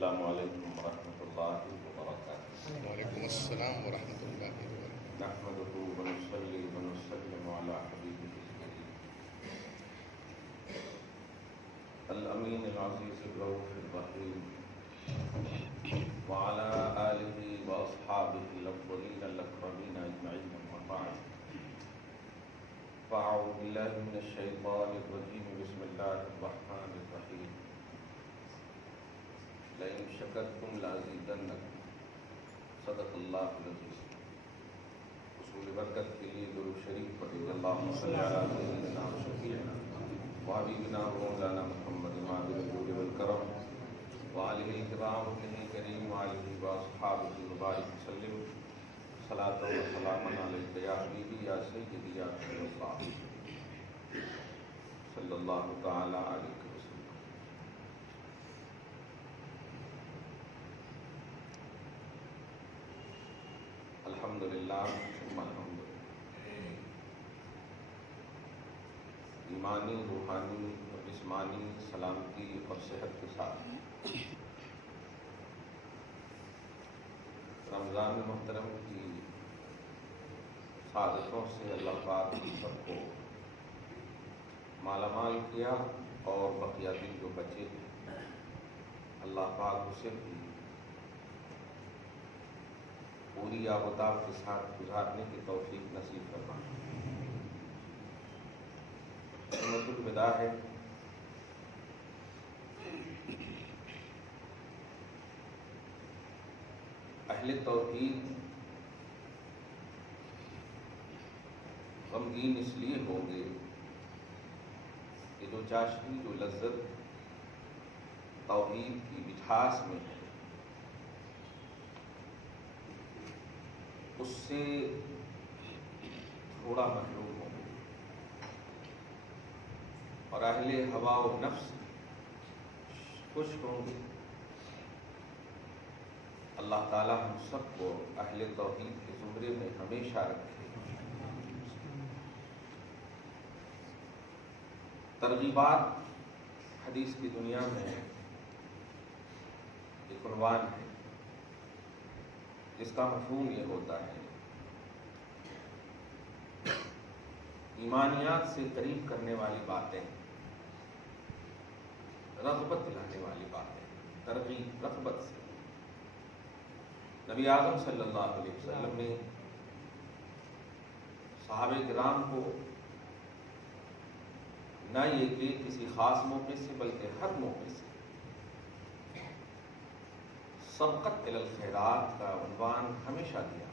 السلام علیکم ورحمۃ اللہ وبرکاتہ۔ وعلیکم السلام ورحمۃ اللہ وبرکاتہ۔ نحمده ونصلي ونسلم على حبيبه الكريم الأمين العزيز الرؤوف الرحيم وعلى آله وأصحابه الأفضلين الأكرمين أجمعين، أما بعد، فأعوذ بالله من الشيطان الرجيم، بسم الله الرحمن الرحيم، لئن شكرتم لأزيدنكم، صدق اللہ العظیم۔ حصول برکت کے لیے درود شریف پڑھیے، اللہم صلی علی سیدنا و شفیعنا و حبیبنا و مولانا محمد مابر الجود والکرم وآلہ الکرام ابنہ کریم وآلہ واصحابہ المبارک وسلم، صلاۃ و سلام علیک یا حبیبی یا سیدی یا رسول اللہ صلی اللہ تعالی علیہ وسلم۔ الحمدللہ ثم الحمدللہ، ایمانی، روحانی اور جسمانی سلامتی اور صحت کے ساتھ رمضان محترم کی سعادتوں سے اللہ پاک ہم سب کو مالا مال کیا، اور بقیہ دن جو بچے ہیں اللہ پاک اسے بھی پوری آبتاب کے ساتھ گزارنے کی توفیق نصیب فرمائے۔ سنت الوداع ہے، اہل توحید غمگین اس لیے ہوں گے کہ جو چاشنی، جو لذت توحید کی مٹھاس میں ہے، اس سے تھوڑا محروم ہوں گے، اور اہل ہوا و نفس خوش ہوں گے۔ اللہ تعالی ہم سب کو اہل توحید کے زمرے میں ہمیشہ رکھے۔ ترغیبات حدیث کی دنیا میں ایک عنوان ہے جس کا مفہوم یہ ہوتا ہے ایمانیات سے قریب کرنے والی باتیں، رغبت دلانے والی باتیں، ترغیب رغبت سے۔ نبی اعظم صلی اللہ علیہ وسلم نے صحابہ کرام کو نہ یہ کہ کسی خاص موقع سے بلکہ ہر موقع سے سبقت الی الخیرات کا عنوان ہمیشہ دیا۔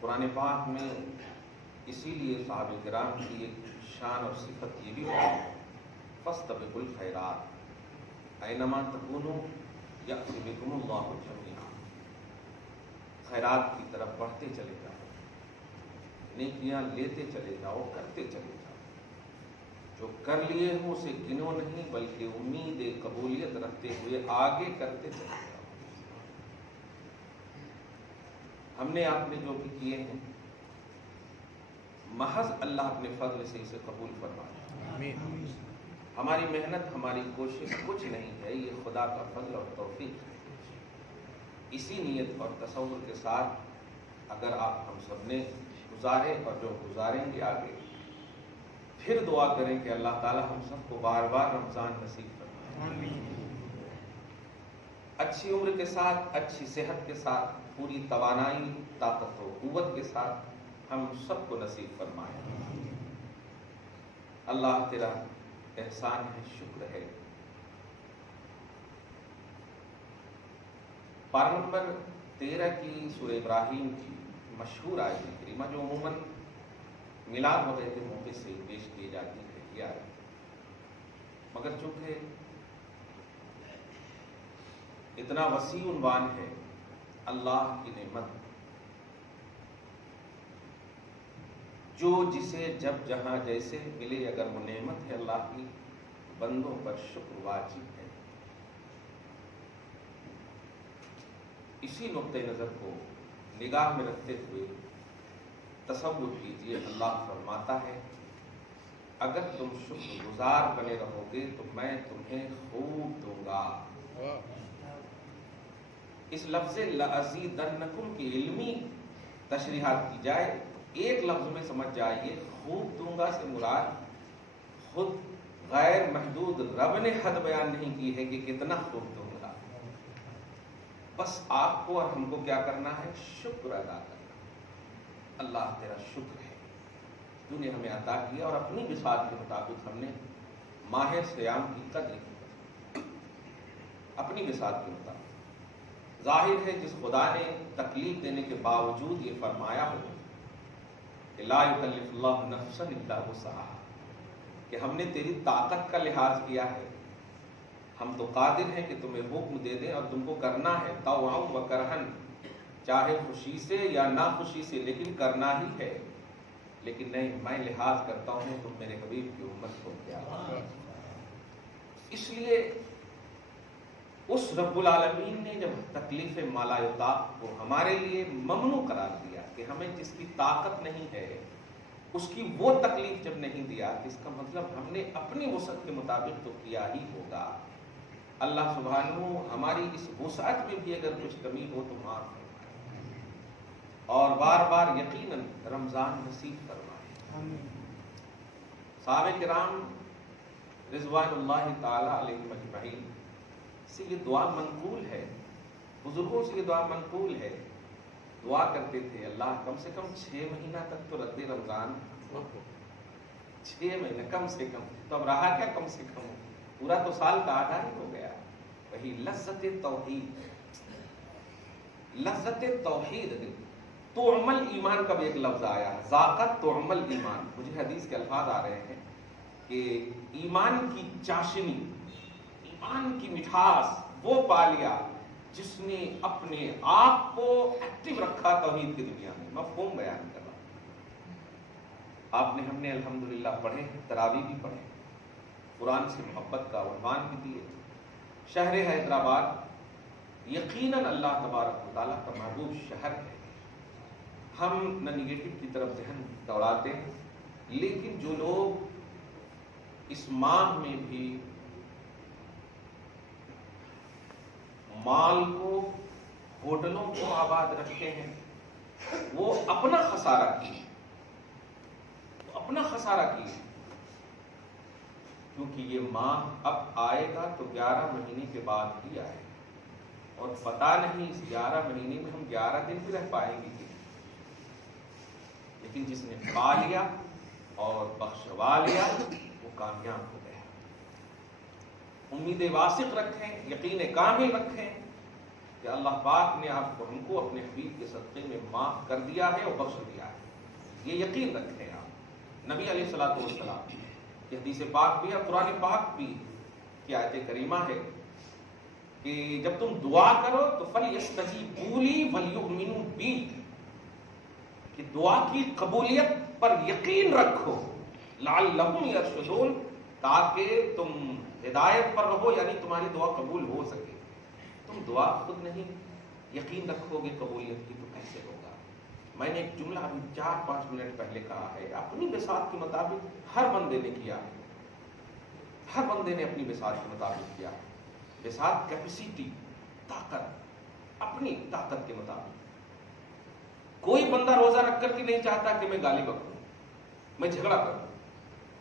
قرآن پاک میں اسی لیے صحابہ کرام کی ایک شان اور صفت یہ بھی ہے، فاستبقوا الخیرات اینما تکونوا یأتی بکم اللہ جمیعا، خیرات کی طرف بڑھتے چلے جاؤ، نیکیاں لیتے چلے جاؤ، کرتے چلے جاؤ، جو کر لیے ہوں اسے گنو نہیں بلکہ امید قبولیت رکھتے ہوئے آگے کرتے چلے جاؤ۔ ہم نے آپ نے جو بھی کیے ہیں محض اللہ اپنے فضل سے اسے قبول فرمائے۔ ہماری محنت، ہماری کوشش کچھ نہیں ہے، یہ خدا کا فضل اور توفیق ہے۔ اسی نیت اور تصور کے ساتھ اگر آپ ہم سب نے گزارے اور جو گزاریں گے آگے، پھر دعا کریں کہ اللہ تعالی ہم سب کو بار بار رمضان نصیب فرمائے، اچھی عمر کے ساتھ، اچھی صحت کے ساتھ، پوری توانائی، طاقت و قوت کے ساتھ ہم سب کو نصیب فرمائے۔ اللہ تیرا احسان ہے، شکر ہے۔ پارہ نمبر 13 کی سورہ ابراہیم کی مشہور آیت کریمہ جو عموماً میلاد وغیرہ کے موقع سے پیش کی جاتی ہے، یہ آیت، مگر چونکہ اتنا وسیع عنوان ہے اللہ کی نعمت، جو جسے جب جہاں جیسے ملے، اگر وہ نعمت ہے اللہ کی، بندوں پر شکر واجب ہے۔ اسی نقطۂ نظر کو نگاہ میں رکھتے ہوئے تصور کیجئے، اللہ فرماتا ہے اگر تم شکر گزار بنے رہو گے تو میں تمہیں خوب دوں گا۔ اس لفظ لَأَزِيدَنَّكُمْ کی علمی تشریحات کی جائے، ایک لفظ میں سمجھ جائیے، خوب دوں گا سے مراد خود غیر محدود رب نے حد بیان نہیں کی ہے کہ کتنا خوب دوں گا، بس آپ کو اور ہم کو کیا کرنا ہے؟ شکر ادا کرنا۔ اللہ تیرا شکر ہے، تو نے ہمیں عطا کیا اور اپنی بساط کے مطابق ہم نے ماہ صیام کی قدر کی، اپنی بساط کے مطابق۔ ظاہر ہے جس خدا نے تکلیف دینے کے باوجود یہ فرمایا ہو کہ لا یکلف اللہ نفسا الا وسعہا، کہ ہم نے تیری طاقت کا لحاظ کیا ہے، ہم تو قادر ہیں کہ تمہیں حکم دے دیں اور تم کو کرنا ہے طوعا و کرہن، چاہے خوشی سے یا ناخوشی سے، لیکن کرنا ہی ہے، لیکن نہیں، میں لحاظ کرتا ہوں تم میرے حبیب کی امت کو کیا۔ اس لیے اس رب العالمین نے جب تکلیف مالا یطاق کو ہمارے لیے ممنوع قرار دیا کہ ہمیں جس کی طاقت نہیں ہے اس کی وہ تکلیف جب نہیں دیا، اس کا مطلب ہم نے اپنی وسعت کے مطابق تو کیا ہی ہوگا۔ اللہ سبحانہ ہماری اس وسعت میں بھی اگر کچھ کمی ہو تو معاف فرمائے اور بار بار یقیناً رمضان نصیب فرمائے۔ صحابہ کرام رضوان اللہ تعالی علیہم اجمعین سے یہ دعا منقول ہے، بزرگوں سے یہ دعا منقول ہے، دعا کرتے تھے اللہ کم سے کم 6 مہینہ تک تو رکھ دے رمضان، 6 مہینہ کم سے کم، تو اب رہا کیا کم سے کم، پورا تو سال کا آدھا ہی ہو گیا۔ وہی لذت توحید، لذت توحید، تعمل ایمان کا بھی ایک لفظ آیا، ذاقت تعمل ایمان، مجھے حدیث کے الفاظ آ رہے ہیں کہ ایمان کی چاشنی، ایمان کی مٹھاس وہ پا لیا جس نے اپنے آپ کو ایکٹیو رکھا توحید کی دنیا میں۔ مفہوم بیان کر رہا، آپ نے ہم نے الحمدللہ پڑھے، تراویح بھی پڑھے، قرآن سے محبت کا عنوان بھی دیے۔ شہر حیدرآباد یقیناً اللہ تبارک و تعالیٰ کا محبوب شہر ہے، ہم نہ نگیٹو کی طرف ذہن دوڑاتے ہیں، لیکن جو لوگ اس ماہ میں بھی مال کو، ہوٹلوں کو آباد رکھتے ہیں، وہ اپنا خسارہ کیے، اپنا خسارہ کیے، کیونکہ یہ ماہ اب آئے گا تو 11 مہینے کے بعد ہی آئے گا، اور پتہ نہیں اس 11 مہینے میں ہم 11 دن بھی رہ پائیں گے، لیکن جس نے پا لیا اور بخشوا لیا وہ کامیاب ہو گیا۔ امید واسق رکھیں، یقین کامل رکھیں کہ اللہ پاک نے آپ کو، ہم کو اپنے حبیب کے صدقے میں معاف کر دیا ہے اور بخش دیا ہے، یہ یقین رکھیں آپ۔ نبی علیہ الصلوۃ والسلام کی حدیث پاک بھی ہے، قرآن پاک بھی کی آیت کریمہ ہے کہ جب تم دعا کرو تو فَلْيَسْتَجِيبُوا لِي وَلْيُؤْمِنُوا بِي، کہ دعا کی قبولیت پر یقین رکھو، لَعَلَّهُمْ يَرْشُدُونَ، تاکہ تم ہدایت پر رہو، یعنی تمہاری دعا قبول ہو سکے۔ تم دعا خود نہیں یقین رکھو گے قبولیت کی تو کیسے ہوگا؟ میں نے ایک جملہ ابھی 4-5 منٹ پہلے کہا ہے، اپنی بساط کے مطابق ہر بندے نے کیا ہے، ہر بندے نے اپنی بساط کے مطابق کیا ہے، بساط کیپیسٹی، طاقت، اپنی طاقت کے مطابق۔ کوئی بندہ روزہ رکھ کر کے نہیں چاہتا کہ میں گالی بکوں، میں جھگڑا کروں،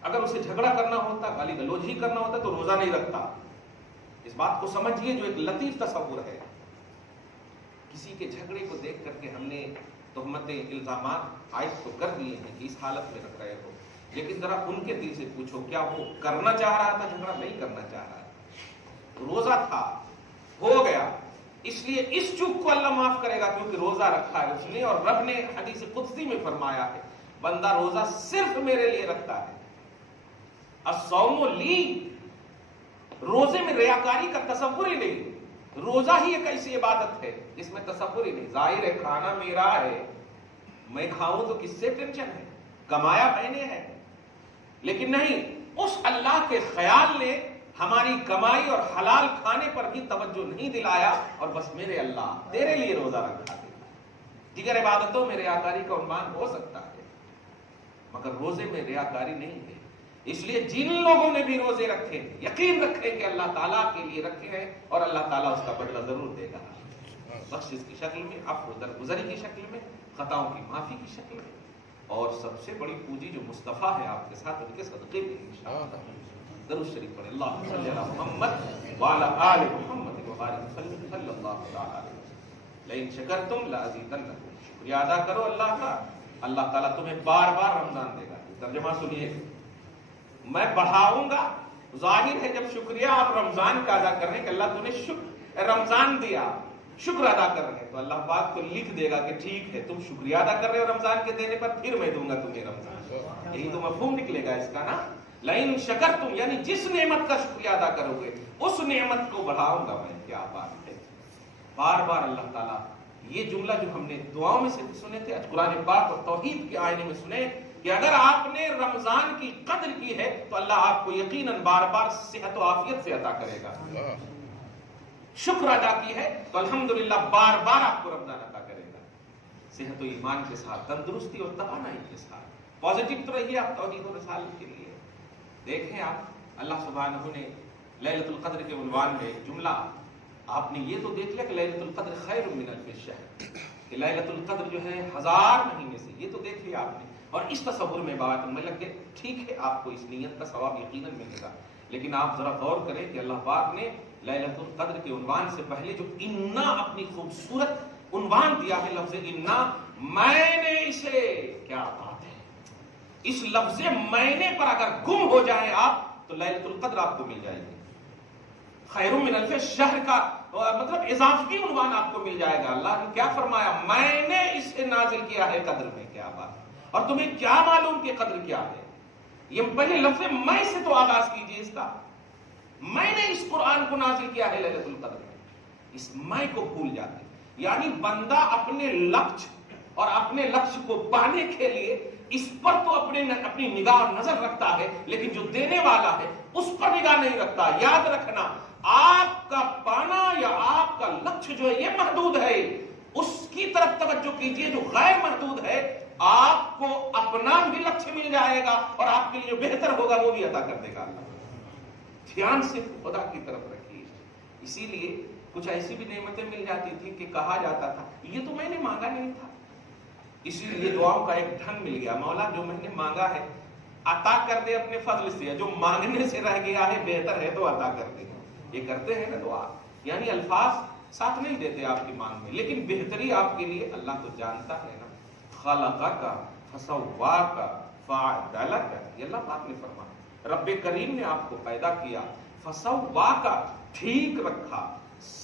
اگر اسے جھگڑا کرنا ہوتا، گالی گلوچ ہی کرنا ہوتا تو روزہ نہیں رکھتا۔ اس بات کو سمجھیے جو ایک لطیف تصور ہے، کسی کے جھگڑے کو دیکھ کر کے ہم نے تہمتیں، الزامات عائد تو کر دیے ہیں کہ اس حالت میں رکھ رہے ہو، لیکن ذرا ان کے دل سے پوچھو کیا وہ کرنا چاہ رہا تھا جھگڑا؟ نہیں کرنا چاہ رہا تھا، روزہ تھا، ہو گیا، اس لیے اس چوک کو اللہ معاف کرے گا کیونکہ روزہ رکھا ہے اس نے، اور رب نے حدیث قدسی میں فرمایا ہے بندہ روزہ صرف میرے لیے رکھتا ہے، الصوم لی، روزے میں ریاکاری کا تصور ہی نہیں، روزہ ہی ایک ایسی عبادت ہے جس میں تصور ہی نہیں، ظاہر ہے کھانا میرا ہے، میں کھاؤں تو کس سے ٹینشن ہے، کمایا میں نے ہے، لیکن نہیں، اس اللہ کے خیال نے ہماری کمائی اور حلال کھانے پر بھی توجہ نہیں دلایا، اور بس میرے اللہ تیرے لیے روزہ رکھا دے۔ دیگر عبادتوں میں ریاکاری کا عنوان ہو سکتا ہے مگر روزے میں ریاکاری نہیں ہے، اس لیے جن لوگوں نے بھی روزے رکھے یقین رکھیں کہ اللہ تعالیٰ کے لیے رکھے ہیں اور اللہ تعالیٰ اس کا بدلہ ضرور دے گا۔ بخشش کی شکل میں، عفو درگزری کی شکل میں، خطاؤں کی معافی کی شکل میں، اور سب سے بڑی پونجی جو مصطفیٰ ہے آپ کے ساتھ ان کے صدقے میں انشاءاللہ۔ درود شریف پڑھیں، اللہم صلی علی محمد وعلی آل محمد وبارک وسلم صلی اللہ تعالی علیہ وسلم۔ لئن شکرتم لازیدنکم، شکریہ ادا کرو اللہ کا، اللہ تعالیٰ تمہیں بار بار رمضان دے گا۔ ترجمہ سنیے، میں بڑھاؤں گا۔ ظاہر ہے جب شکریہ آپ رمضان کا ادا کر رہے ہیں کہ اللہ تمہیں رمضان دیا، شکر ادا کر رہے ہیں، تو اللہ پاک کو لکھ دے گا کہ ٹھیک ہے تم شکریہ ادا کر رہے ہو رمضان کے دینے پر، پھر میں دوں گا تمہیں رمضان۔ یہی تو مفہوم نکلے گا اس کا نا، لئن شکرتم، یعنی جس نعمت کا شکریہ ادا کرو گے اس نعمت کو بڑھاؤں گا میں۔ کیا بات ہے، بار بار اللہ تعالیٰ یہ جملہ جو ہم نے دعاؤں میں سے سنے تھے، قرآن پاک اور توحید کے آئینے میں سنے کہ اگر آپ نے رمضان کی قدر کی ہے تو اللہ آپ کو یقیناً بار بار صحت و عافیت سے عطا کرے گا۔ شکر ادا کی ہے تو الحمدللہ بار بار آپ کو رمضان عطا کرے گا، صحت و ایمان کے ساتھ، تندرستی اور توانائی کے ساتھ۔ پازیٹیو تو رہیے آپ توحید و رسالت کے لیے۔ دیکھیں آپ، اللہ سبحانہ نے لیلۃ القدر کے عنوان میں ایک جملہ، آپ نے یہ تو دیکھ لیا کہ لیلۃ القدر خیر من الف شہر، کہ لیلۃ القدر جو ہے 1000 مہینے سے، یہ تو دیکھ لیا آپ نے، اور اس تصور میں بات میں لگ گئے، ٹھیک ہے آپ کو اس نیت کا ثواب یقیناً ملے گا، لیکن آپ ذرا غور کریں کہ اللہ پاک نے لیلۃ القدر کے عنوان سے پہلے جو انا اپنی خوبصورت عنوان دیا ہے لفظ انا، میں نے اسے، کیا بات ہے، اس لفظ میں نے پر اگر گم ہو جائیں آپ تو لیلۃ القدر آپ کو مل جائے گی۔ خیر من الف شہر کا مطلب اضافی عنوان آپ کو مل جائے گا۔ اللہ نے کیا فرمایا، میں نے اسے نازل کیا ہے قدر میں، کیا بات ہے، اور تمہیں کیا معلوم کہ قدر کیا ہے؟ یہ پہلے لفظ میں سے تو آغاز کیجئے اس کا، میں نے اس قرآن کو نازل کیا ہے لیلۃ القدر میں، اس میں کو بھول جاتے، یعنی بندہ اپنے لکش اور اپنے لکش کو پانے کے لیے اس پر تو اپنی نگاہ اور نظر رکھتا ہے، لیکن جو دینے والا ہے اس پر نگاہ نہیں رکھتا۔ یاد رکھنا، آپ کا پانا یا آپ کا لکش جو ہے یہ محدود ہے، اس کی طرف توجہ کیجئے جو غیر محدود ہے، آپ کو اپنا بھی لکش مل جائے گا اور آپ کے لیے بہتر ہوگا وہ بھی عطا کر دے گا اللہ۔ دھیان سے خدا کی طرف رکھیے۔ اسی لیے کچھ ایسی بھی نعمتیں مل جاتی تھی کہ کہا جاتا تھا یہ تو میں نے مانگا نہیں تھا، اسی لیے دعاؤں کا ایک ڈھنگ مل گیا، مولا جو میں نے مانگا ہے عطا کر دے اپنے فضل سے، جو مانگنے سے رہ گیا ہے بہتر ہے تو عطا کر دے۔ یہ کرتے ہیں نا دعا، یعنی الفاظ ساتھ نہیں دیتے آپ کی مانگ میں، لیکن بہتری آپ کے لیے اللہ تو جانتا ہے نا۔ خلقک فسواک فعدلک، یہ اللہ پاک نے فرمایا، رب کریم نے آپ کو پیدا کیا، فسواک، ٹھیک رکھا،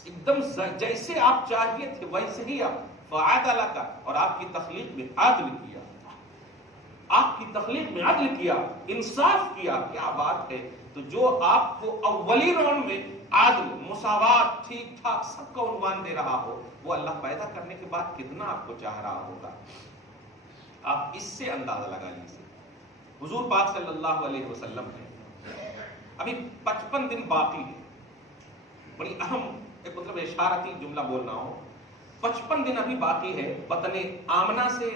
ایک دم جیسے آپ چاہیے تھے ویسے ہی آپ، فعدلک، اور آپ کی تخلیق میں عدل کیا، آپ کی تخلیق میں عدل کیا، انصاف کیا۔ کیا بات ہے، تو جو آپ کو اولی راؤنڈ میں عدل، مساوات، ٹھیک ٹھاک سب کا عنوان دے رہا ہو، وہ اللہ پیدا کرنے کے بعد کتنا آپ کو چاہ رہا ہوگا، آپ اس سے اندازہ لگا لیجیے۔ حضور پاک صلی اللہ علیہ وسلم ہے، ابھی 55 دن باقی ہے، بڑی اہم ایک مطلب اشارتی جملہ بول رہا ہوں، 55 دن ابھی باقی ہے بطن آمنہ سے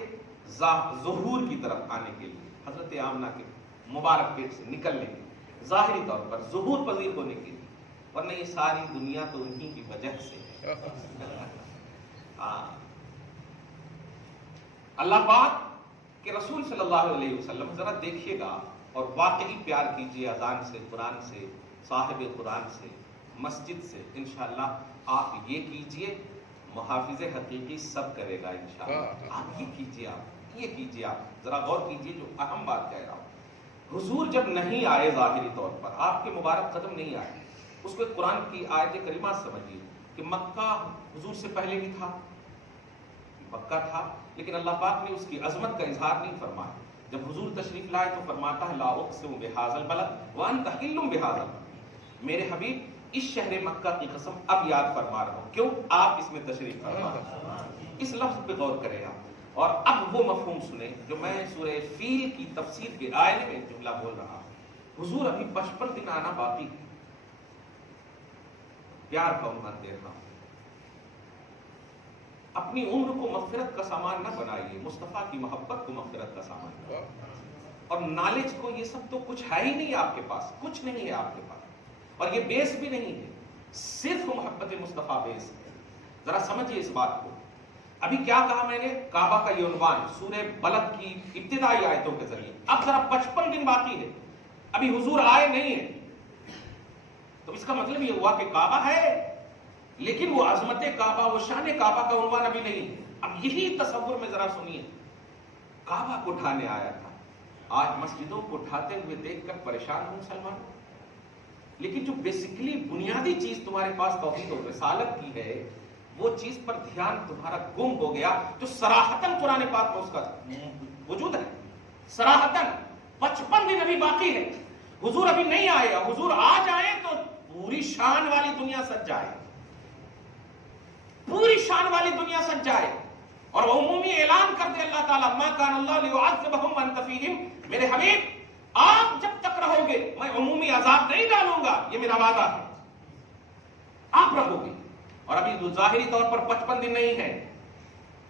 ظہور کی طرف آنے کے لیے، حضرت آمنہ کے مبارک پیٹ سے نکلنے کے لیے، ظاہری طور پر ظہور پذیر ہونے کے لیے، ورنہ یہ ساری دنیا تو انہی کی وجہ سے ہے۔ اللہ پاک کہ رسول صلی اللہ علیہ وسلم ذرا دیکھیے گا اور واقعی پیار کیجئے اذان سے، قرآن سے، صاحب قرآن سے، مسجد سے، انشاءاللہ آپ یہ کیجئے، محافظ حقیقی سب کرے گا انشاءاللہ۔ آپ یہ کیجئے، آپ یہ کیجئے، آپ ذرا غور کیجئے جو اہم بات کہہ رہا ہوں۔ حضور جب نہیں آئے ظاہری طور پر، آپ کے مبارک قدم نہیں آئے، اس کو قرآن کی آیت کریمہ سمجھیے کہ مکہ حضور سے پہلے بھی تھا، مکہ تھا، لیکن اللہ پاک نے اس کی عظمت کا اظہار نہیں فرمایا۔ جب حضور تشریف لائے تو فرماتا ہے لا اقسم بہذا البلد وانت حل بہذا البلد، میرے حبیب اس شہر مکہ کی قسم اب یاد فرما رہا ہوں، کیوں آپ اس میں تشریف فرما رہا ہیں۔ اس لفظ پہ غور کریں آپ، اور اب وہ مفہوم سنیں جو میں سورہ فیل کی تفسیر کے آئینے میں جملہ بول رہا ہوں۔ حضور ابھی 55 دن آنا باقی، پیار کا عنوان دے رہا ہوں۔ اپنی عمر کو مغفرت کا سامان نہ بنائیے، مصطفیٰ کی محبت کو مغفرت کا سامان بنائیے، اور نالج کو، یہ سب تو کچھ ہے ہی نہیں آپ کے پاس، کچھ نہیں ہے آپ کے پاس، اور یہ بیس بھی نہیں ہے، صرف محبت مصطفیٰ بیس ہے۔ ذرا سمجھیے اس بات کو. ابھی کیا کہا میں نے؟ کعبہ کا یہ عنوان سورہ بلد کی ابتدائی آیتوں کے ذریعے. اب ذرا 55 دن باقی ہے، ابھی حضور آئے نہیں ہیں، تو اس کا مطلب یہ ہوا کہ کعبہ ہے لیکن وہ عظمت کعبہ، وہ شان کعبہ کا عنوان ابھی نہیں. اب یہی تصور میں ذرا سنیے، کعبہ کو اٹھانے آیا تھا. آج مسجدوں کو اٹھاتے ہوئے دیکھ کر پریشان ہوں مسلمان، لیکن جو بیسیکلی بنیادی چیز تمہارے پاس توحید و رسالت کی ہے، وہ چیز پر دھیان تمہارا گم ہو گیا، جو صراحتاً قرآن پاک میں اس کا وجود ہے. صراحتاً 55 دن ابھی باقی ہے، حضور ابھی نہیں آئے. حضور آ جائیں تو پوری شان والی دنیا سج جائے، پوری شان والی دنیا سج جائے، اور عمومی اعلان کر دے اللہ تعالیٰ ما کان اللہ لیعذبہم وانت فیہم. میرے حبیب آپ جب تک رہو گے میں عمومی عذاب نہیں ڈالوں گا، یہ میرا وعدہ ہے. آپ رہو گے. اور ابھی ظاہری طور پر 55 دن نہیں ہے.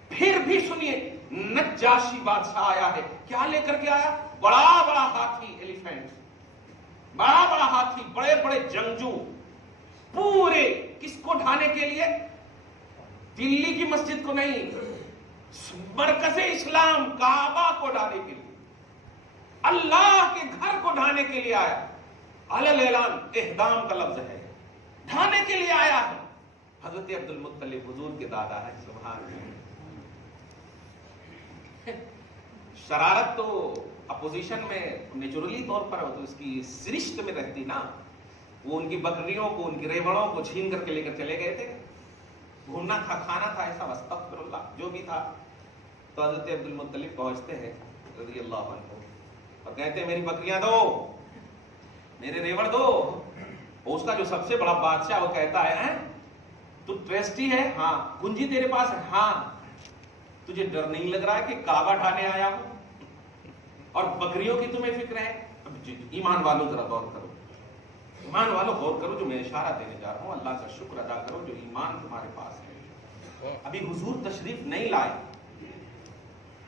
پھر بھی سنیے، نجاشی بادشاہ آیا ہے. کیا لے کر کے آیا؟ بڑا بڑا ہاتھی، ایلیفینٹ، بڑا بڑا ہاتھی، بڑے بڑے جنگجو، پورے کس کو ڈھانے کے لیے؟ دلی کی مسجد کو نہیں، مرکز اسلام کعبہ کو ڈھانے کے لیے، اللہ کے گھر کو ڈھانے کے لیے آیا. علل اعلان احدام کا لفظ ہے، ڈھانے کے لیے آیا ہے. حضرت عبد المطلب حضور کے دادا ہے. سبحان اللہ. شرارت تو اپوزیشن میں نیچرلی طور پر تو اس کی سرشت میں رہتی نا. وہ ان کی بکریوں کو، ان کی ریوڑوں کو چھین کر کے لے کر چلے گئے تھے. گھومنا تھا، کھانا تھا، ایسا استغفر اللہ جو بھی تھا. تو حضرت عبد المطلب پہنچتے ہیں رضی اللہ عنہ اور کہتے ہیں میری بکریاں دو، میرے ریوڑ دو. اس کا جو سب سے بڑا بادشاہ وہ کہتا ہے تو ٹرسٹی ہے؟ ہاں. کنجی تیرے پاس ہے؟ ہاں. تجھے ڈر نہیں لگ رہا ہے کہ کعبہ ڈھانے آیا ہوں اور بکریوں کی تمہیں فکر ہے؟ ایمان والوں ذرا غور کرو، ایمان والوں غور کرو جو میں اشارہ دینے جا رہا ہوں. اللہ کا شکر ادا کرو جو ایمان تمہارے پاس ہے. ابھی حضور تشریف نہیں لائے،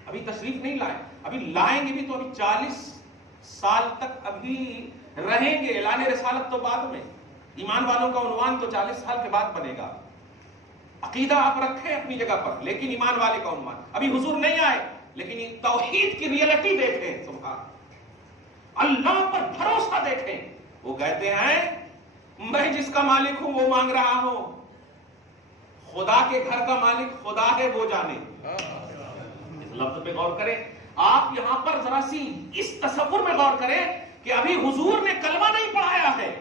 ابھی تشریف نہیں لائے. ابھی لائیں گے بھی تو ابھی 40 سال تک ابھی رہیں گے. اعلان رسالت تو بعد میں، ایمان والوں کا عنوان تو 40 سال کے بعد بنے گا. عقیدہ آپ رکھیں اپنی جگہ پر، لیکن ایمان والے کا عنوان ابھی حضور نہیں آئے. لیکن یہ توحید کی ریئلٹی دیکھیں، سبحان اللہ پر بھروسہ دیکھیں. وہ کہتے ہیں میں جس کا مالک ہوں وہ مانگ رہا ہوں، خدا کے گھر کا مالک خدا ہے وہ جانے. اس لفظ پہ غور کریں. آپ یہاں پر ذرا سی اس تصور میں غور کریں کہ ابھی حضور نے کلمہ نہیں پڑھایا ہے.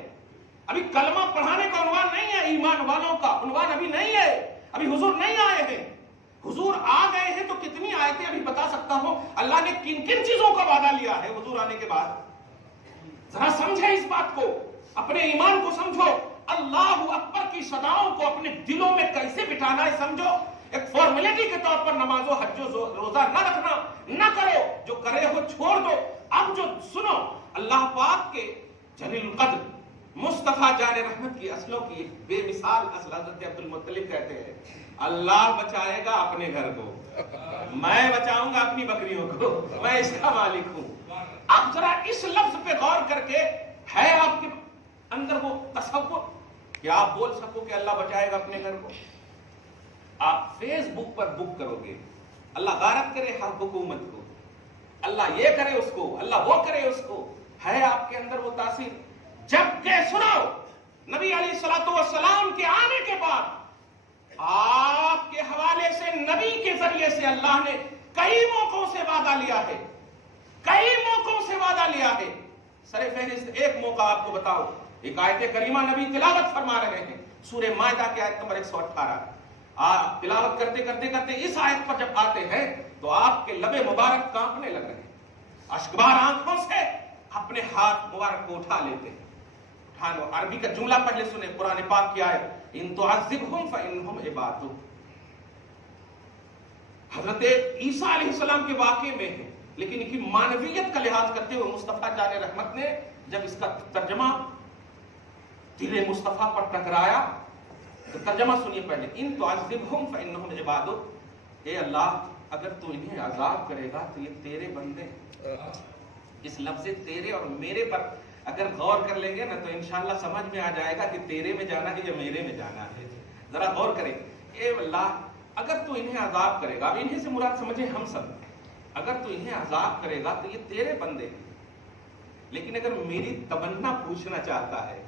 ابھی کلمہ پڑھانے کا عنوان نہیں ہے، ایمان والوں کا عنوان ابھی نہیں ہے. ابھی حضور نہیں آئے ہیں. حضور آ گئے ہیں تو کتنی آیتیں ابھی بتا سکتا ہوں اللہ نے کن کن چیزوں کا وعدہ لیا ہے حضور آنے کے بعد. ذرا سمجھیں اس بات کو، اپنے ایمان کو سمجھو. اللہ اکبر کی صداؤں کو اپنے دلوں میں کیسے بٹھانا ہے سمجھو. ایک فارمیلٹی کے طور پر نماز و حج و روزہ نہ رکھنا، نہ کرو، جو کرے ہو چھوڑ دو. اب جو سنو، اللہ پاک کے جلیل القدر مصطفیٰ جان رحمت کی اصلوں کی ایک بے مثال اصل حضرت عبد المطلب کہتے ہیں اللہ بچائے گا اپنے گھر کو، میں بچاؤں گا اپنی بکریوں کو، میں اس کا مالک ہوں. اب ذرا اس لفظ پہ غور کر کے ہے آپ کے اندر وہ تصور کہ آپ بول سکو کہ اللہ بچائے گا اپنے گھر کو. آپ فیس بک پر بک کرو گے اللہ غارت کرے ہر حکومت کو، اللہ یہ کرے اس کو، اللہ وہ کرے اس کو. ہے آپ کے اندر وہ تاثیر؟ جبکہ سنو، نبی علیہ الصلوۃ والسلام کے آنے کے بعد آپ کے حوالے سے نبی کے ذریعے سے اللہ نے کئی موقعوں سے وعدہ لیا ہے، کئی موقعوں سے وعدہ لیا ہے. سر فہرست ایک موقع آپ کو بتاؤ. ایک آیت کریمہ نبی تلاوت فرما رہے ہیں سورہ مائدہ کی آیت نمبر 118. تلاوت کرتے کرتے کرتے اس آیت پر جب آتے ہیں تو آپ کے لب مبارک کانپنے لگ رہے ہیں. اشکبار آنکھوں سے اپنے ہاتھ مبارک کو اٹھا لیتے ہیں. عربی کا جملہ پہلے سنیں، قرآن پاک کی آیت ان تعذبہم فانہم عبادک. حضرت عیسیٰ علیہ السلام کے واقعے میں ہے، لیکن ان کی معنویت کا لحاظ کرتے ہوئے مصطفیٰ جان رحمت نے جب اس کا ترجمہ دل مصطفیٰ پر ٹکرایا تو ترجمہ سنیے پہلے. ان تعذبہم فانہم عبادک، اے اللہ اگر تو انہیں عذاب کرے گا تو یہ تیرے بندے. اس لفظ تیرے اور میرے پر اگر غور کر لیں گے نا تو انشاءاللہ سمجھ میں آ جائے گا کہ تیرے میں جانا ہے یا میرے میں جانا ہے. ذرا غور کریں اے اللہ اگر تو انہیں عذاب کرے گا، اب انہیں سے مراد سمجھے ہم سب، اگر تو انہیں عذاب کرے گا تو یہ تیرے بندے ہیں، لیکن اگر میری تمنا پوچھنا چاہتا ہے،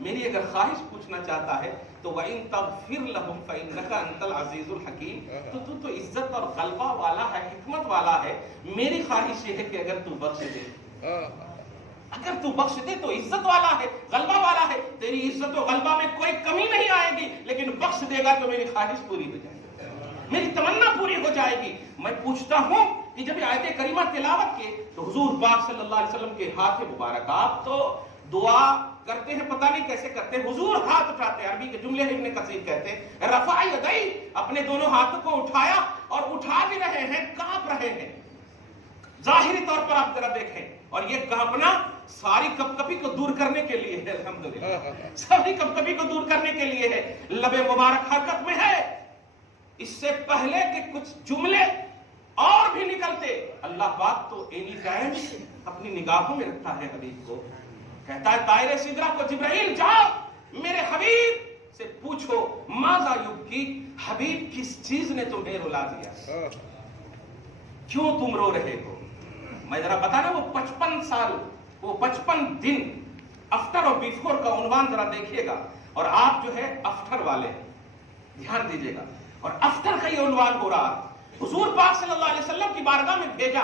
میری اگر خواہش پوچھنا چاہتا ہے تو وَإِن تَغْفِرْ لَهُمْ فَإِنَّكَ أَنْتَ الْعَزِيزُ الْحَكِيمُ، تو عزت اور غلبہ والا ہے، حکمت والا ہے۔ میری خواہش یہ ہے کہ اگر تو بخش دے، اگر تو بخش دے تو عزت والا ہے، غلبہ والا ہے، تیری عزت و غلبہ میں کوئی کمی نہیں آئے گی، لیکن بخش دے گا تو میری خواہش پوری ہو جائے گی، میری تمنا پوری ہو جائے گی۔ میں پوچھتا ہوں کہ جب آیت کریمہ تلاوت کے تو حضور پاک صلی اللہ علیہ وسلم کے ہاتھ مبارک، آپ تو دعا کرتے ہیں پتہ نہیں کیسے کرتے ہیں، حضور ہاتھ اٹھاتے ہیں، عربی کے جملے ابن کثیر کہتے ہیں رفع یدی، اپنے دونوں ہاتھوں کو اٹھایا اور اٹھا بھی رہے ہیں، کانپ رہے ہیں۔ ظاہری طور پر آپ ذرا دیکھیں، اور یہ کانپنا ساری کپکپی کو دور کرنے کے لیے ہے، الحمدللہ ساری کپکپی کو دور کرنے کے لیے ہے، لب مبارک حرکت میں ہے۔ اس سے پہلے کہ کچھ جملے اور بھی نکلتے، اللہ پاک تو اینی ٹائم اپنی نگاہوں میں رکھتا ہے حبیب کو، کہتا ہے طائر سدرہ کو جبرائیل جاؤ میرے حبیب سے پوچھو ماذا یبکی، حبیب کس چیز نے تمہیں رلا دیا، کیوں تم رو رہے ہو۔ میں ذرا بتانا وہ 55 سال، وہ 55 دن آفٹر اور بیفور کا عنوان ذرا دیکھیے گا، اور آپ جو ہے آفٹر والے دھیان دیجیے گا، اور آفٹر کا یہ عنوان ہو رہا، حضور پاک صلی اللہ علیہ وسلم کی بارگاہ میں بھیجا۔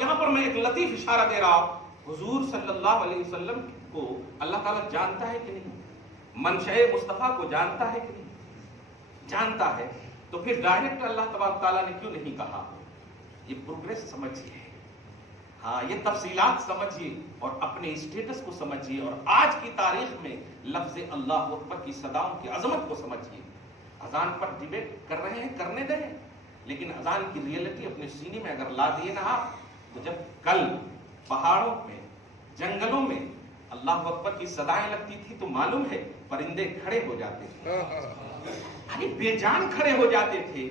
یہاں پر میں ایک لطیف اشارہ دے رہا ہوں، حضور صلی اللہ علیہ وسلم کو اللہ تعالیٰ جانتا ہے کہ نہیں، منشأ مصطفیٰ کو جانتا ہے کہ نہیں، جانتا ہے تو پھر ڈائریکٹ اللہ تبارک تعالیٰ نے کیوں نہیں کہا۔ یہ پروگریس سمجھیے، ہاں یہ تفصیلات سمجھیے اور اپنے اسٹیٹس کو سمجھیے، اور آج کی تاریخ میں لفظ اللہ اکبر کی صداؤں کی عظمت کو سمجھیے۔ اذان پر ڈیبیٹ کر رہے ہیں، کرنے دیں، لیکن اذان کی ریئلٹی اپنے سینے میں اگر لا دیے نا آپ، تو جب کل پہاڑوں میں جنگلوں میں اللہ اکبر کی صدائیں لگتی تھی تو معلوم ہے پرندے کھڑے ہو جاتے تھے، ارے بے جان کھڑے ہو جاتے تھے۔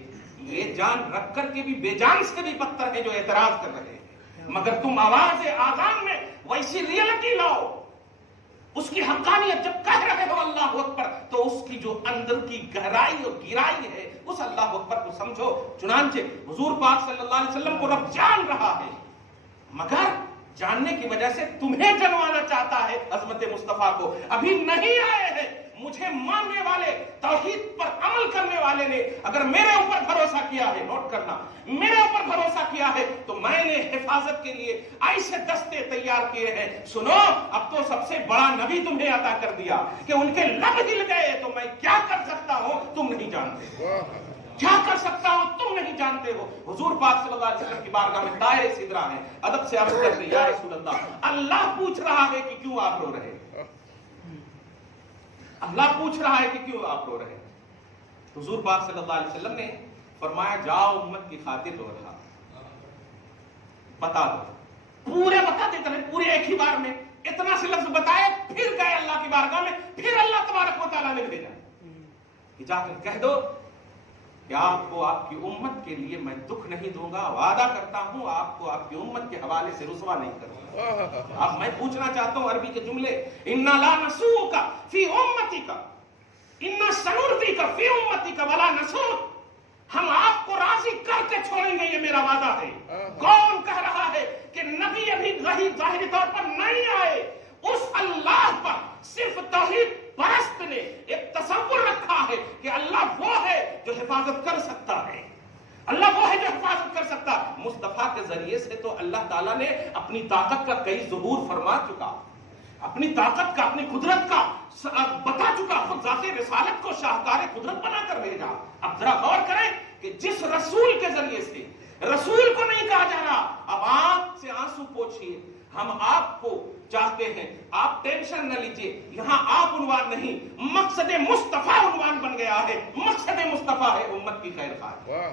یہ جان رکھ کر کے بھی بے جان سے بھی بدتر ہے جو اعتراض کر رہے ہیں، مگر تم آواز آذان میں ویسی ریئلٹی لاؤ، اس کی حقانیت جب کہہ رہے ہو اللہ اکبر تو اس کی جو اندر کی گہرائی اور گہرائی ہے اس اللہ اکبر کو سمجھو۔ چنانچہ حضور پاک صلی اللہ علیہ وسلم کو رب جان رہا ہے، مگر جاننے کی وجہ سے تمہیں جنوانا چاہتا ہے عظمت مصطفیٰ کو۔ ابھی نہیں آئے ہیں، مجھے ماننے والے، توحید پر عمل کرنے والے نے اگر میرے اوپر بھروسہ کیا ہے، نوٹ کرنا، میرے اوپر بھروسہ کیا ہے تو میں نے حفاظت کے لیے ایسے دستے تیار کیے ہیں۔ سنو، اب تو سب سے بڑا نبی تمہیں عطا کر دیا کہ ان کے لب ہل گئے تو میں کیا کر سکتا ہوں تم نہیں جانتے، کیا کر سکتا ہوں تم نہیں جانتے ہو۔ حضور پاک صلی اللہ علیہ وسلم کی بارگاہ میں طائر سدرہ ہے، ادب سے عرض کرتے یا رسول اللہ، اللہ پوچھ رہا ہے کہ کیوں آپ رو رہے ہیں، اللہ پوچھ رہا ہے کہ کیوں آپ رو رہے ہیں۔ حضور پاک صلی اللہ علیہ وسلم نے فرمایا جاؤ امت کی خاطر رو رہا، بتا دو، پورے بتا دیتے ہیں، پورے ایک ہی بار میں اتنا سے لفظ بتائے، پھر گئے اللہ کی بارگاہ میں، پھر اللہ تبارک و تعالیٰ نے بھیجا کہ جا کر کہہ دو کہ آپ کو آپ کی امت کے لیے میں دکھ نہیں دوں گا، وعدہ کرتا ہوں آپ کو آپ کی امت کے حوالے سے رسوا نہیں کروں گا۔ اب میں پوچھنا چاہتا ہوں عربی کے جملے، اِنَّا لَا نَسُوءُكَ فِي أُمَّتِكَ اِنَّا سَنُرْضِيكَ فِي أُمَّتِكَ وَلَا نَسُوءُ، ہم آپ کو راضی کر کے چھوڑیں گے، یہ میرا وعدہ ہے۔ کون کہہ رہا ہے کہ نبی ابھی ظاہری طور پر نہیں آئے، اس اللہ پر صرف توحید پرست نے ایک تصور رکھا ہے کہ اللہ وہ ہے جو حفاظت کر سکتا ہے، اللہ وہ ہے جو حفاظت کر سکتا۔ مصطفیٰ کے ذریعے سے تو اللہ تعالیٰ نے اپنی طاقت کا کئی ظہور فرما چکا، اپنی طاقت کا، اپنی قدرت کا بتا چکا، خود ذات رسالت کو شاہکار قدرت بنا کر بھیجا۔ اب ذرا غور کریں کہ جس رسول کے ذریعے سے، رسول کو نہیں کہا جا رہا اب آنکھ سے آنسو پوچھئے، ہم آپ کو چاہتے ہیں، آپ ٹینشن نہ لیجئے، یہاں آپ عنوان نہیں، مقصد مصطفیٰ عنوان بن گیا ہے، مقصد مصطفیٰ ہے امت کی خیر خواہ۔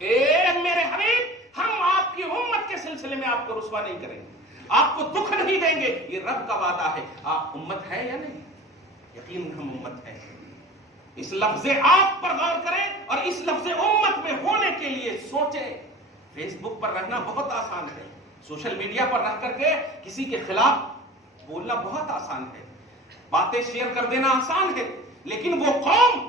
اے میرے حبیب، ہم آپ کی امت کے سلسلے میں آپ کو رسوا نہیں کریں گے، آپ کو دکھ نہیں دیں گے، یہ رب کا وعدہ ہے۔ آپ امت ہے یا نہیں؟ یقین ہم امت ہیں۔ اس لفظ آپ پر غور کریں اور اس لفظ امت میں ہونے کے لیے سوچیں۔ فیس بک پر رہنا بہت آسان ہے، سوشل میڈیا پر رہ کر کے کسی کے خلاف بولنا بہت آسان ہے، باتیں شیئر کر دینا آسان ہے، لیکن وہ قوم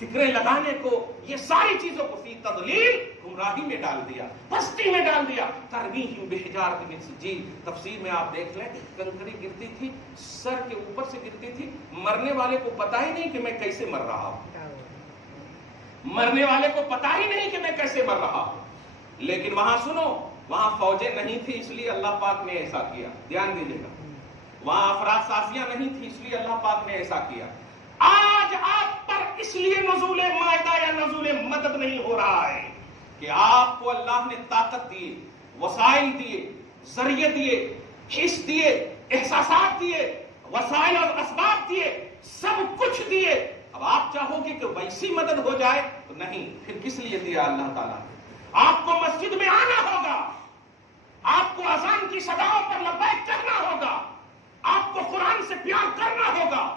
فکریں لگانے کو، یہ ساری چیزوں کو فی تضلیل، گمراہی میں ڈال دیا، پستی میں ڈال دیا. ترمیہم بحجارۃ من سجیل، تفسیر میں آپ دیکھ لیں کنکری گرتی تھی، سر کے اوپر سے گرتی تھی، مرنے والے کو پتا ہی نہیں کہ میں کیسے مر رہا ہوں، مرنے والے کو پتا ہی نہیں کہ میں کیسے مر رہا ہوں. لیکن وہاں سنو، وہاں فوجیں نہیں تھی اس لیے اللہ پاک نے ایسا کیا، دھیان دیجیے گا. وہاں افراد سازیاں نہیں تھی اس لیے اللہ پاک نے ایسا کیا. آج آپ پر اس لیے نزول مائدہ یا نزول مدد نہیں ہو رہا ہے کہ آپ کو اللہ نے طاقت دیے، وسائل دیے، ذریعے دیے، حس دیے، احساسات دیے، وسائل اور اسباب دیے، سب کچھ دیے. اب آپ چاہو گے کہ ویسی مدد ہو جائے تو نہیں. پھر کس لیے دیا اللہ تعالیٰ نے؟ آپ کو مسجد میں آنا ہوگا، آپ کو اذان کی صداؤں پر لبیک کہنا ہوگا، آپ کو قرآن سے پیار کرنا ہوگا،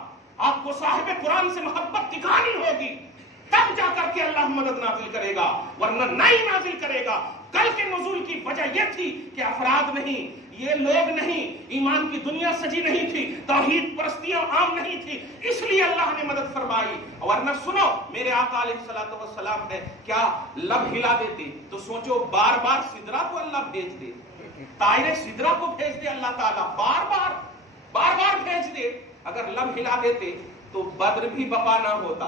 آپ کو صاحب قرآن سے محبت دکھانی ہوگی، تب جا کر کے اللہ مدد نازل کرے گا، ورنہ نہیں نازل کرے گا. کل کے نزول کی وجہ یہ تھی کہ افراد نہیں، یہ لوگ نہیں، ایمان کی دنیا سجی نہیں تھی، توحید پرستیاں عام نہیں تھی، اس لیے اللہ نے مدد فرمائی. ورنہ سنو، میرے آقا علیہ الصلوۃ والسلام ہے کیا لب ہلا دیتے تو سوچو بار بار سدرا کو اللہ بھیج دے، طائر سدرا کو بھیج دے اللہ تعالیٰ، بار بار بھیج دے. اگر لب ہلا دیتے تو بدر بھی بپا نہ ہوتا،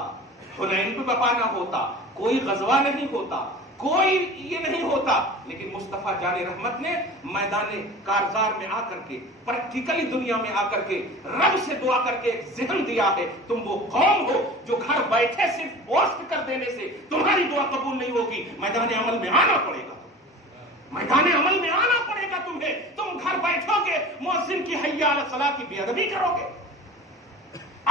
حنین بھی بپا نہ ہوتا، کوئی غزوہ نہیں ہوتا، کوئی یہ نہیں ہوتا. لیکن مصطفیٰ جان رحمت نے میدان کارزار میں آ کر کے، پریکٹیکلی دنیا میں آ کر کے رب سے دعا کر کے ایک ذہن دیا ہے. تم وہ قوم ہو جو گھر بیٹھے صرف پوسٹ کر دینے سے تمہاری دعا قبول نہیں ہوگی، میدان عمل میں آنا پڑے گا، میدان عمل میں آنا پڑے گا تمہیں. تم گھر بیٹھو گے، مؤذن کی حی علی الصلاۃ کی بے ادبی کرو گے،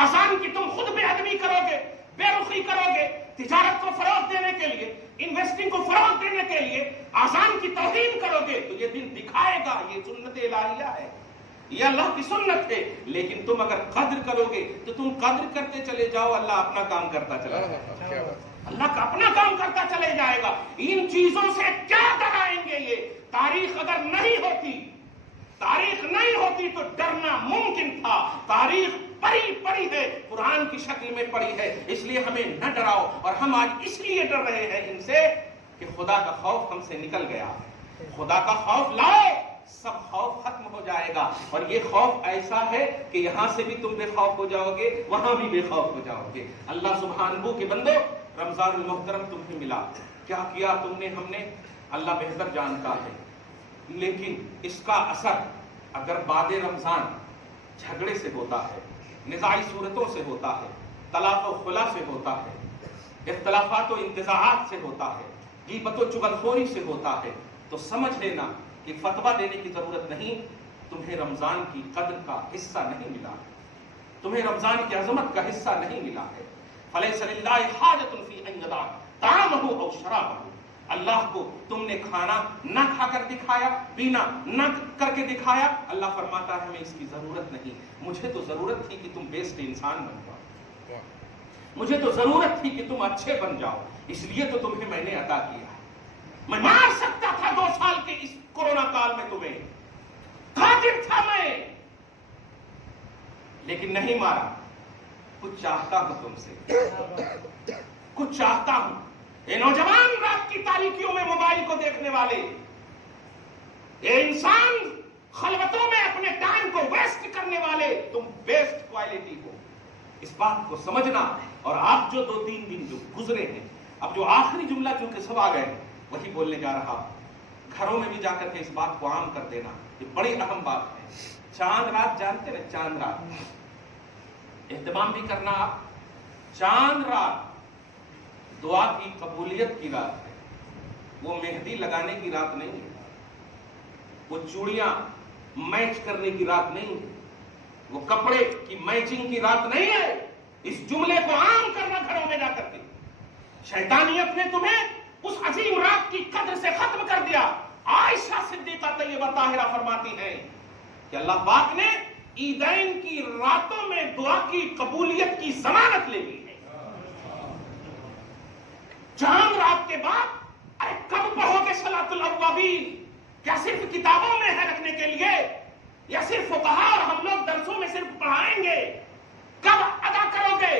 آسان کی تم خود بے ادبی کرو گے، بے رخی کرو گے، تجارت کو فروغ دینے کے لیے، انویسٹنگ کو فروغ دینے کے لیے آسان کی توہین کرو گے تو یہ دن دکھائے گا یہ سنت الہیہ ہے، یہ اللہ کی سنت ہے. لیکن تم اگر قدر کرو گے تو تم قدر کرتے چلے جاؤ، اللہ اپنا کام کرتا چلا جائے گا، اللہ کا اپنا کام کرتا چلے جائے گا. ان چیزوں سے کیا ڈرائیں گے یہ؟ تاریخ اگر نہیں ہوتی تو ڈرنا ممکن تھا. تاریخ پڑی ہے، قرآن کی شکل میں پڑی ہے، اس لیے ہمیں نہ ڈراؤ. اور ہم آج اس لیے ڈر رہے ہیں ان سے کہ خدا کا خوف ہم سے نکل گیا. خدا کا خوف لاؤ، سب خوف ختم ہو جائے گا. اور یہ خوف ایسا ہے کہ یہاں سے بھی تم بے خوف ہو جاؤ گے، وہاں بھی بے خوف ہو جاؤ گے. اللہ سبحانہ کے بندو، رمضان المحترم تمہیں ملا، کیا کیا تم نے، ہم نے، اللہ بہتر جانتا ہے. لیکن اس کا اثر اگر بعد رمضان جھگڑے سے ہوتا ہے، نزاعی صورتوں سے ہوتا ہے، طلاق و خلا سے ہوتا ہے، اختلافات و انتزاعات سے ہوتا ہے، غیبت و چغلخوری سے ہوتا ہے، تو سمجھ لینا کہ فتویٰ دینے کی ضرورت نہیں. تمہیں رمضان کی قدر کا حصہ نہیں ملا ہے، تمہیں رمضان کی عظمت کا حصہ نہیں ملا ہے. فلیس للہ حاجۃ فی ان یدع طعامہ او شرابہ. اللہ کو تم نے کھانا نہ کھا کر دکھایا، پینا نہ کر کے دکھایا. اللہ فرماتا ہے ہمیں اس کی ضرورت نہیں. مجھے تو ضرورت تھی کہ تم بیسٹ انسان بن جاؤ، مجھے تو ضرورت تھی کہ تم اچھے بن جاؤ، اس لیے تو تمہیں میں نے عطا کیا. میں مار سکتا تھا 2 سال کے اس کورونا کال میں تمہیں، قادر تھا میں، لیکن نہیں مارا. کچھ چاہتا ہوں تم سے، کچھ چاہتا ہوں. اے نوجوان رات کی تاریکیوں میں موبائل کو دیکھنے والے، اے انسان خلوتوں میں اپنے ٹائم کو ویسٹ کرنے والے، تم بیسٹ کوالٹی ہو، اس بات کو سمجھنا. اور آپ جو 2-3 دن جو گزرے ہیں، اب جو آخری جملہ چونکہ سب آ گئے وہی بولنے جا رہا، گھروں میں بھی جا کر کے اس بات کو عام کر دینا، یہ بڑی اہم بات ہے. چاند رات جانتے ہیں، چاند رات اہتمام بھی کرنا. آپ چاند رات دعا کی قبولیت کی رات ہے، وہ مہندی لگانے کی رات نہیں ہے، وہ چوڑیاں میچ کرنے کی رات نہیں ہے، وہ کپڑے کی میچنگ کی رات نہیں ہے. اس جملے کو عام کرنا گھروں میں جا کر کے. شیطانیت نے تمہیں اس عظیم رات کی قدر سے ختم کر دیا. عائشہ صدیقہ طیبہ طاہرہ فرماتی ہیں کہ اللہ پاک نے عیدین کی راتوں میں دعا کی قبولیت کی ضمانت لے لی ہے. چاند رات کے بعد ارے کب پڑھو گے صلاۃ الاوابین؟ کیا صرف کتابوں میں ہے رکھنے کے لیے، یا صرف فقہا اور ہم لوگ درسوں میں صرف پڑھائیں گے؟ کب ادا کرو گے؟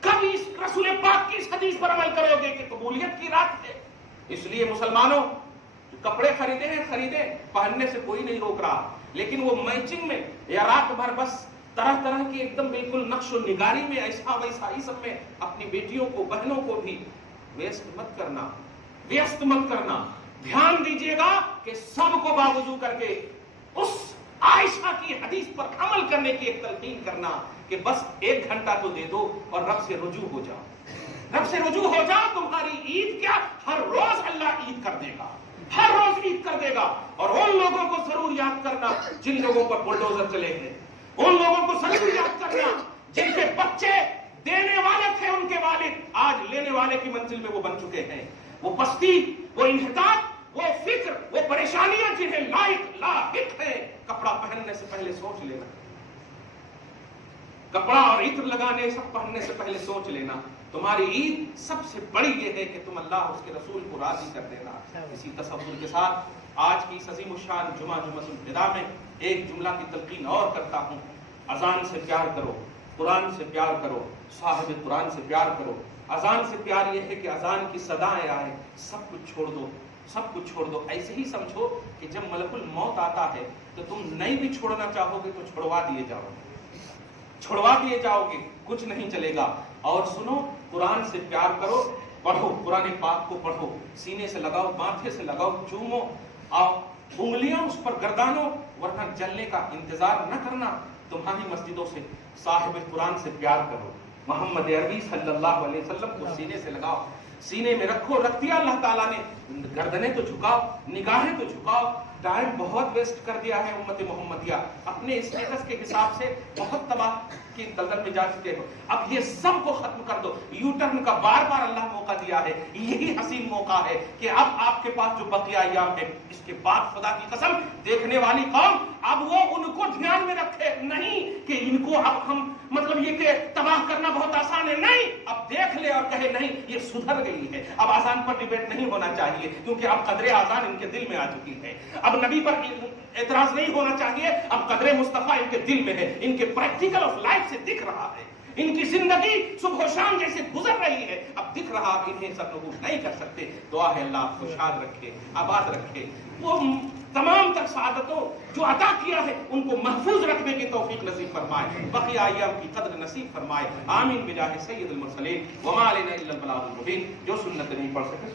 کب اس رسول پاک کی اس حدیث پر عمل کرو گے کہ قبولیت کی رات ہے. اس لیے مسلمانوں جو کپڑے خریدے ہیں خریدے, پہننے سے کوئی نہیں روک رہا, لیکن وہ میچنگ میں یا رات بھر بس طرح طرح کی ایک دم بالکل نقش و نگاری میں ایسا ویسا اس سب میں اپنی بیٹیوں کو بہنوں کو بھی ویست مت کرنا, ویست مت کرنا. دھیان دیجئے گا کہ سب کو باوضو کر کے اس عائشہ کی حدیث پر عمل کرنے کی ایک تلقین کرنا کہ بس 1 گھنٹہ تو دے دو اور رب سے رجوع ہو جاؤ. رب سے رجوع ہو جاؤ, تمہاری عید کیا ہر روز اللہ عید کر دے گا, ہر روز عید کر دے گا. اور ان لوگوں کو ضرور یاد کرنا جن لوگوں پر بلڈوزر چلے ہیں, ان لوگوں کو ضرور یاد کرنا جن کے بچے دینے والے تھے ان کے والد آج لینے والے کی منزل میں وہ بن چکے ہیں. وہ پستی, وہ انحطاط, وہ فکر, وہ پریشانیاں جنہیں لاحق ہیں, کپڑا پہننے سے پہلے سوچ لینا, کپڑا اور عطر لگانے سب پہننے سے پہلے سوچ لینا. تمہاری عید سب سے بڑی یہ ہے کہ تم اللہ اس کے رسول کو راضی کر دینا. اسی تصور کے ساتھ آج کی اس عظیم الشان جمعہ الوداع میں ایک جملہ کی تلقین اور کرتا ہوں. اذان سے پیار کرو, قرآن سے پیار کرو, صاحب قرآن سے پیار کرو. اذان سے پیار یہ ہے کہ اذان کی صدائیں آئے, سب کچھ چھوڑ دو, سب کچھ چھوڑ دو. ایسے ہی سمجھو کہ جب ملک الموت آتا ہے تو تم نہیں بھی چھوڑنا چاہو گے تو چھوڑوا دیے جاؤ گے, چھوڑوا دیے جاؤ گے, کچھ نہیں چلے گا. اور سنو, قرآن سے پیار کرو, پڑھو, قرآن پاک کو پڑھو, سینے سے لگاؤ, ماتھے سے لگاؤ, چومو, آؤ انگلیاں اس پر گردانو, ورنہ جلنے کا انتظار نہ کرنا. تمہاری مسجدوں سے صاحب قرآن سے پیار کرو, محمد عربی صلی اللہ علیہ وسلم کو سینے سے لگاؤ, سینے میں رکھو. رکھ دیا اللہ تعالیٰ نے, گردنیں تو جھکاؤ, نگاہیں تو جھکاؤ. ٹائم بہت ویسٹ کر دیا ہے امت محمدیہ, اپنے اسٹیٹس کے حساب سے بہت تباہ کی دلدل میں جا چکے ہو. اب یہ سب کو ختم کر دو. یو ٹرن کا بار بار اللہ موقع دیا ہے, یہی حسین موقع ہے کہ اب آپ کے پاس جو بقیہ ایام ہے, اس کے بعد خدا کی قسم دیکھنے والی قوم اب وہ ان کو دھیان میں رکھے نہیں کہ ان کو اب ہم مطلب یہ کہ تباہ کرنا بہت آسان ہے, نہیں, اب دیکھ لے اور کہے نہیں یہ سدھر گئی ہے. اب آزان پر ڈیبیٹ نہیں ہونا چاہیے کیونکہ اب قدر آزان ان کے دل میں آ چکی ہے. اب نبی پر اعتراض نہیں ہونا چاہیے, اب قدر مصطفیٰ ان کے دل میں ہے, ان کے پریکٹیکل آف لائف سے دکھ رہا ہے. ان کی زندگی صبح و شام جیسے گزر رہی ہے, اب دکھ رہا, اب انہیں سب لوگ نہیں کر سکتے. دعا ہے اللہ آپ کو شاد رکھے, آباد رکھے, وہ تمام تر سعادتوں جو عطا کیا ہے ان کو محفوظ رکھنے کی توفیق نصیب فرمائے, بقیہ ایام کی قدر نصیب فرمائے. آمین بجاہ سید المرسلین وما علینا الا البلاغ المبین. جو سنت نہیں پڑھ سکے